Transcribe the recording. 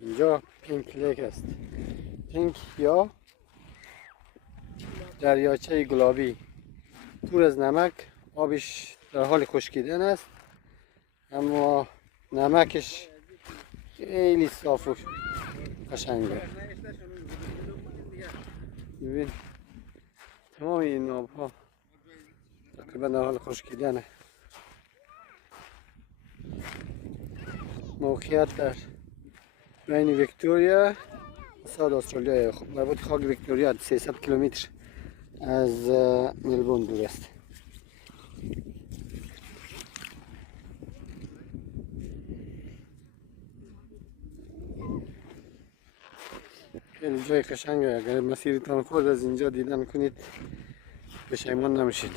اینجا پینک لیک است. پینک یا دریاچه گلابی، پر از نمک. آبش در حال خشکیدن است اما نمکش خیلی صاف و قشنگه. ببین تمام این آب ها تقریبا در حال خشکیدنه. موقعیت در بین ویکتوریا و ساوت استرالیا. خب مربوط خاک ویکتوریا 300 کیلومتر از ملبورن دور است. خیلی جای قشنگه. اگر مسیرتان خود از اینجا دیدن کنید پشیمان نمیشید.